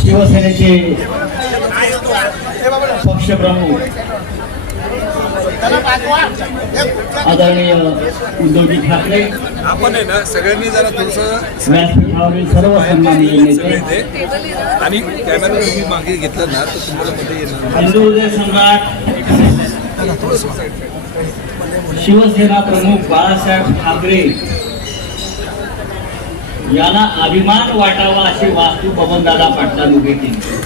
शिवसेनेचा पक्षप्रमुख आदरणीय उद्धवजी ठाकरे. आपण आहे ना सगळ्यांनी जरा थोडस व्यासपीठावरील सर्व सन्माननीय नेते. आणि कॅमेरा तुम्ही मागे घेतलं ना तर तुम्हाला मध्ये येणार. हिंदू सम्राट. शिवसेना प्रमुख बाळासाहेब ठाकरे. यांना अभिमान वाटावा अशी वास्तू बबनदादा पाटलांनी उभी केली.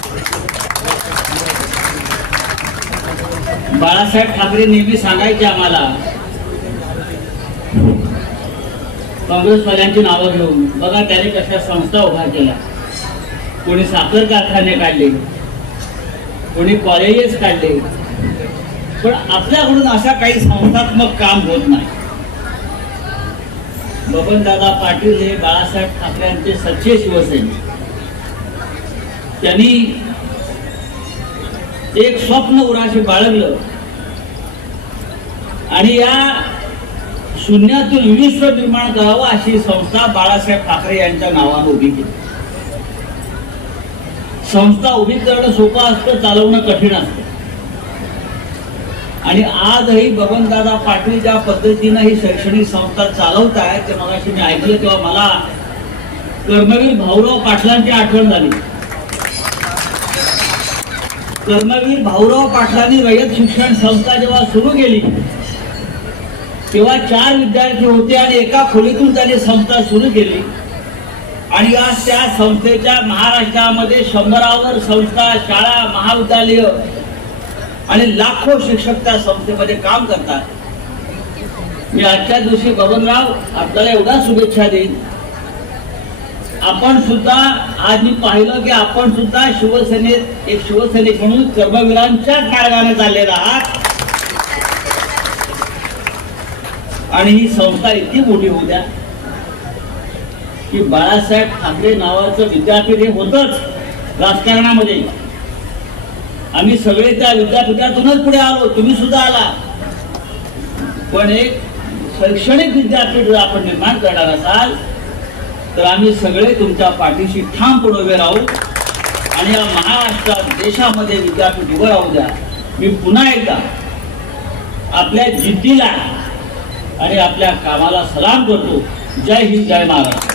बाळासाहेब ठाकरे नेहमी सांगायचे आम्हाला काँग्रेसवाल्यांची नावं घेऊन बघा त्याने कशा संस्था उभ्या केल्या. कोणी साखर कारखाने काढले कोणी कॉलेजेस काढले पण आपल्याकडून अशा काही संस्थात्मक काम होत नाही. बबनदादा पाटील हे बाळासाहेब ठाकरेंचे सच्चे शिवसैनिक त्यांनी एक स्वप्न उराशी बाळगलं. आणि या शून्यातून विश्व निर्माण करावं अशी संस्था बाळासाहेब ठाकरे यांच्या नावानं उभी केली. संस्था उभी करणं सोपं असतं चालवणं कठीण असतं. आणि आजही बबनदादा पाटील ज्या पद्धतीनं ही शैक्षणिक संस्था चालवत आहे ते मगाशी मी ऐकलं तेव्हा मला कर्मवीर भाऊराव पाटलांची आठवण झाली. कर्मवीर भाऊराव पाटलांनी रयत शिक्षण संस्था जेव्हा सुरू केली तेव्हा चार विद्यार्थी होते आणि एका खोलीतून त्यांनी संस्था सुरू केली. आणि आज त्या संस्थेच्या महाराष्ट्रामध्ये शंभरावर संस्था शाळा महाविद्यालय आणि लाखो शिक्षक त्या संस्थेमध्ये काम करतात. मी आजच्या दिवशी बबनराव आपल्याला एवढा शुभेच्छा देईन. आपण सुद्धा आज मी पाहिलं की आपण सुद्धा शिवसेनेत एक शिवसैनिक म्हणून कर्मवीरांच्या मार्गाने चाललेला आहात. आणि ही संस्था इतकी मोठी होऊ द्या. की बाळासाहेब ठाकरे नावाचं विद्यापीठ हे होतच राजकारणामध्ये. आम्ही सगळे त्या विद्यापीठातूनच पुढे आलो तुम्ही सुद्धा आला. पण एक शैक्षणिक विद्यापीठ जर आपण निर्माण करणार असाल तर आम्ही सगळे तुमच्या पाठीशी ठामपणे उभे राहू. आणि या महाराष्ट्रात देशामध्ये विद्यापीठ उभं राहू द्या. मी पुन्हा एकदा आपल्या जिद्दीला आणि आपल्या कामाला सलाम करतो. जय हिंद जय महाराष्ट्र.